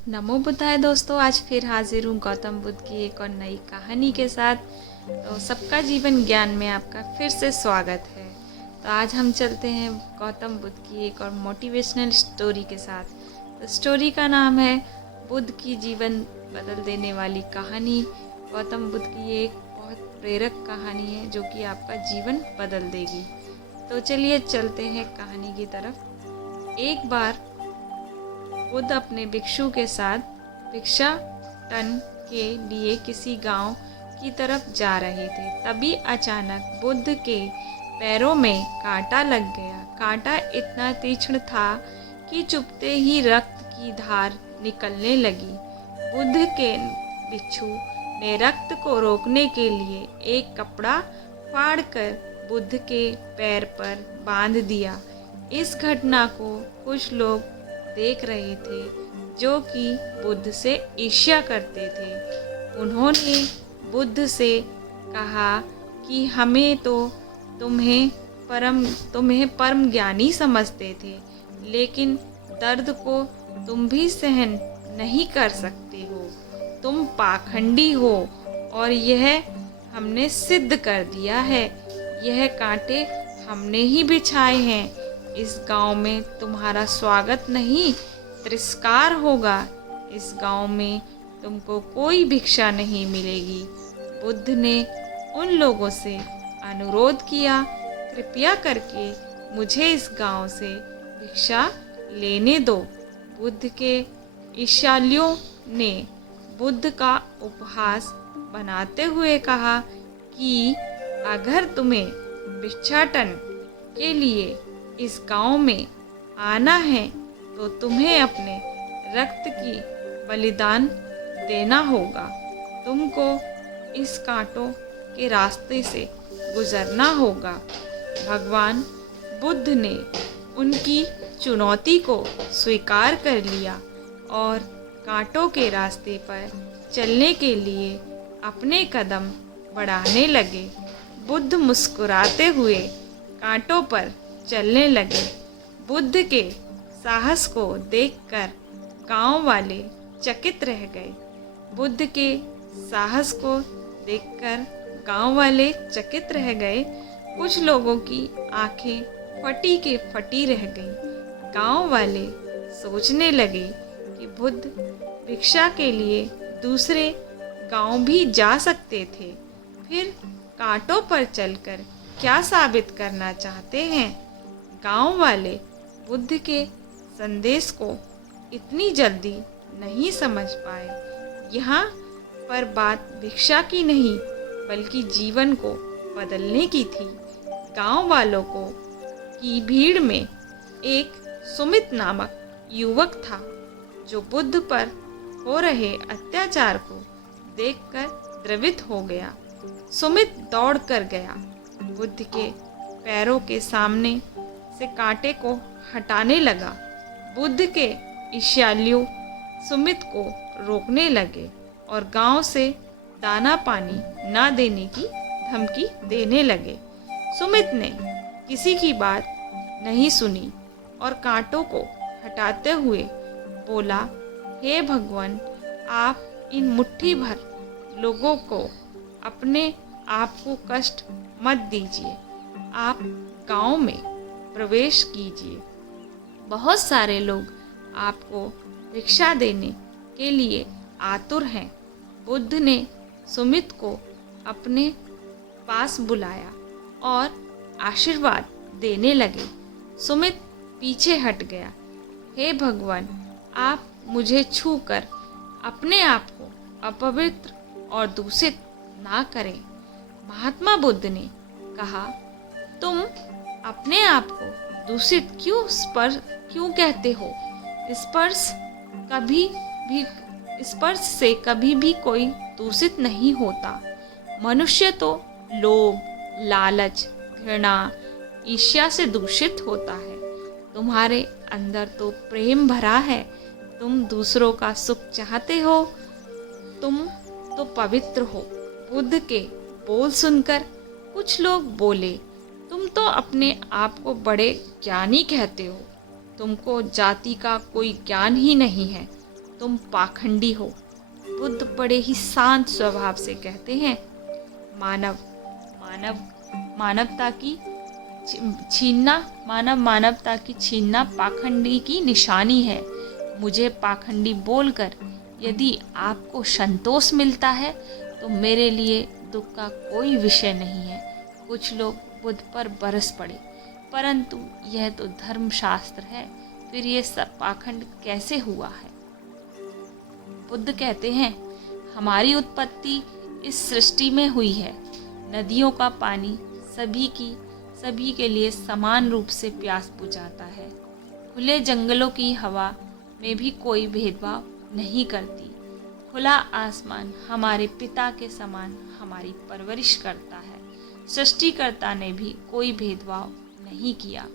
नमो बुद्धाय दोस्तों, आज फिर हाजिर हूँ गौतम बुद्ध की एक और नई कहानी के साथ। तो सबका जीवन ज्ञान में आपका फिर से स्वागत है। तो आज हम चलते हैं गौतम बुद्ध की एक और मोटिवेशनल स्टोरी के साथ। तो स्टोरी का नाम है बुद्ध की जीवन बदल देने वाली कहानी। गौतम बुद्ध की ये एक बहुत प्रेरक कहानी है जो कि आपका जीवन बदल देगी। तो चलिए चलते हैं कहानी की तरफ। एक बार बुद्ध अपने भिक्षु के साथ भिक्षाटन के लिए किसी गांव की तरफ जा रहे थे। तभी अचानक बुद्ध के पैरों में कांटा लग गया। कांटा इतना तीक्ष्ण था कि चुभते ही रक्त की धार निकलने लगी। बुद्ध के भिक्षु ने रक्त को रोकने के लिए एक कपड़ा फाड़कर बुद्ध के पैर पर बांध दिया। इस घटना को कुछ लोग देख रहे थे जो कि बुद्ध से ईर्ष्या करते थे। उन्होंने बुद्ध से कहा कि हमें तो तुम्हें परम ज्ञानी समझते थे, लेकिन दर्द को तुम भी सहन नहीं कर सकते हो। तुम पाखंडी हो और यह हमने सिद्ध कर दिया है। यह कांटे हमने ही बिछाए हैं। इस गांव में तुम्हारा स्वागत नहीं, तिरस्कार होगा। इस गांव में तुमको कोई भिक्षा नहीं मिलेगी। बुद्ध ने उन लोगों से अनुरोध किया, कृपया करके मुझे इस गांव से भिक्षा लेने दो। बुद्ध के ईर्ष्यालुओं ने बुद्ध का उपहास बनाते हुए कहा कि अगर तुम्हें भिक्षाटन के लिए इस गांव में आना है तो तुम्हें अपने रक्त की बलिदान देना होगा। तुमको इस कांटों के रास्ते से गुजरना होगा। भगवान बुद्ध ने उनकी चुनौती को स्वीकार कर लिया और कांटों के रास्ते पर चलने के लिए अपने कदम बढ़ाने लगे। बुद्ध मुस्कुराते हुए कांटों पर चलने लगे। बुद्ध के साहस को देखकर गांव वाले चकित रह गए। बुद्ध के साहस को देखकर गांव वाले चकित रह गए। कुछ लोगों की आंखें फटी के फटी रह गईं। गांव वाले सोचने लगे कि बुद्ध भिक्षा के लिए दूसरे गांव भी जा सकते थे। फिर कांटों पर चलकर क्या साबित करना चाहते हैं? गांव वाले बुद्ध के संदेश को इतनी जल्दी नहीं समझ पाए। यहाँ पर बात भिक्षा की नहीं बल्कि जीवन को बदलने की थी। गांव वालों को की भीड़ में एक सुमित नामक युवक था जो बुद्ध पर हो रहे अत्याचार को देखकर द्रवित हो गया। सुमित दौड़ कर गया, बुद्ध के पैरों के सामने से कांटे को हटाने लगा। बुद्ध के ईर्ष्यालु सुमित को रोकने लगे और गांव से दाना पानी ना देने की धमकी देने लगे। सुमित ने किसी की बात नहीं सुनी और कांटों को हटाते हुए बोला, हे भगवान, आप इन मुट्ठी भर लोगों को अपने आप को कष्ट मत दीजिए। आप गांव में प्रवेश कीजिए। बहुत सारे लोग आपको भिक्षा देने के लिए आतुर हैं। बुद्ध ने सुमित को अपने पास बुलाया और आशीर्वाद देने लगे। सुमित पीछे हट गया। हे भगवान, आप मुझे छूकर अपने आप को अपवित्र और दूषित ना करें। महात्मा बुद्ध ने कहा, तुम अपने आप को दूषित क्यों कहते हो? स्पर्श से कभी भी कोई दूषित नहीं होता। मनुष्य तो लोभ, लालच, घृणा, ईर्ष्या से दूषित होता है। तुम्हारे अंदर तो प्रेम भरा है। तुम दूसरों का सुख चाहते हो। तुम तो पवित्र हो। बुद्ध के बोल सुनकर कुछ लोग बोले, तुम तो अपने आप को बड़े ज्ञानी कहते हो। तुमको जाति का कोई ज्ञान ही नहीं है। तुम पाखंडी हो। बुद्ध बड़े ही शांत स्वभाव से कहते हैं, मानव मानव मानवता की मानवता की छीनना पाखंडी की निशानी है। मुझे पाखंडी बोलकर यदि आपको संतोष मिलता है तो मेरे लिए दुख का कोई विषय नहीं है। कुछ लोग बुद्ध पर बरस पड़े, परंतु यह तो धर्मशास्त्र है, फिर ये सब पाखंड कैसे हुआ है? बुद्ध कहते हैं, हमारी उत्पत्ति इस सृष्टि में हुई है। नदियों का पानी सभी के लिए समान रूप से प्यास बुझाता है। खुले जंगलों की हवा में भी कोई भेदभाव नहीं करती। खुला आसमान हमारे पिता के समान हमारी परवरिश करता है। सृष्टिकर्ता ने भी कोई भेदभाव नहीं किया।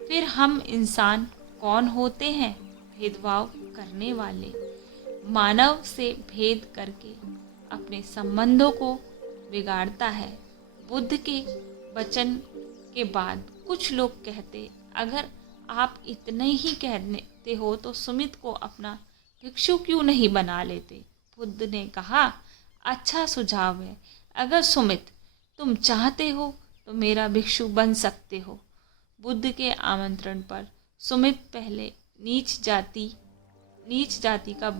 फिर हम इंसान कौन होते हैं भेदभाव करने वाले? मानव से भेद करके अपने संबंधों को बिगाड़ता है। बुद्ध के वचन के बाद कुछ लोग कहते, अगर आप इतने ही कहते हो तो सुमित को अपना भिक्षु क्यों नहीं बना लेते? बुद्ध ने कहा, अच्छा सुझाव है। अगर सुमित तुम चाहते हो तो मेरा भिक्षु बन सकते हो। बुद्ध के आमंत्रण पर सुमित पहले नीच जाति का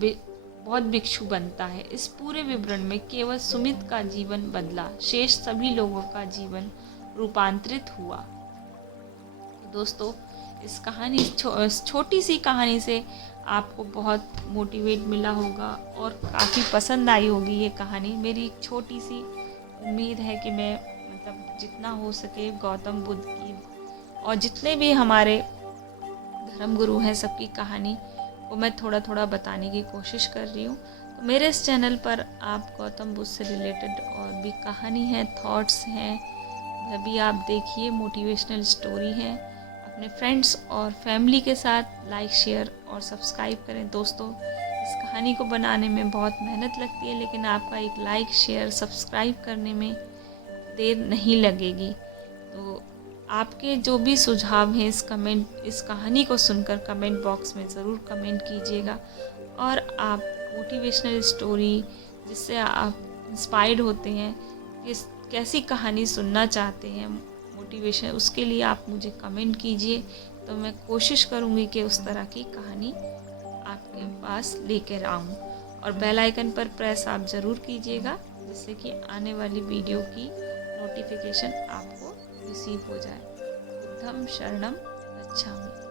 बहुत भिक्षु बनता है। इस पूरे विवरण में केवल सुमित का जीवन बदला, शेष सभी लोगों का जीवन रूपांतरित हुआ। दोस्तों, इस कहानी छोटी सी कहानी से आपको बहुत मोटिवेट मिला होगा और काफ़ी पसंद आई होगी ये कहानी। मेरी छोटी सी उम्मीद है कि मैं जितना हो सके गौतम बुद्ध की और जितने भी हमारे धर्मगुरु हैं सबकी कहानी को मैं थोड़ा थोड़ा बताने की कोशिश कर रही हूँ। तो मेरे इस चैनल पर आप गौतम बुद्ध से रिलेटेड और भी कहानी है, थॉट्स हैं, वह भी आप देखिए, मोटिवेशनल स्टोरी है। अपने फ्रेंड्स और फैमिली के साथ लाइक, शेयर और सब्सक्राइब करें। दोस्तों, इस कहानी को बनाने में बहुत मेहनत लगती है, लेकिन आपका एक लाइक, शेयर, सब्सक्राइब करने में देर नहीं लगेगी। तो आपके जो भी सुझाव हैं इस कहानी को सुनकर कमेंट बॉक्स में ज़रूर कमेंट कीजिएगा। और आप मोटिवेशनल स्टोरी जिससे आप इंस्पायर्ड होते हैं, कैसी कहानी सुनना चाहते हैं मोटिवेशन, उसके लिए आप मुझे कमेंट कीजिए, तो मैं कोशिश करूँगी कि उस तरह की कहानी आपके पास लेकर आऊँ। और बेल आइकन पर प्रेस आप ज़रूर कीजिएगा, जिससे कि आने वाली वीडियो की नोटिफिकेशन आपको रिसीव हो जाए। बुद्धं शरणं गच्छामि।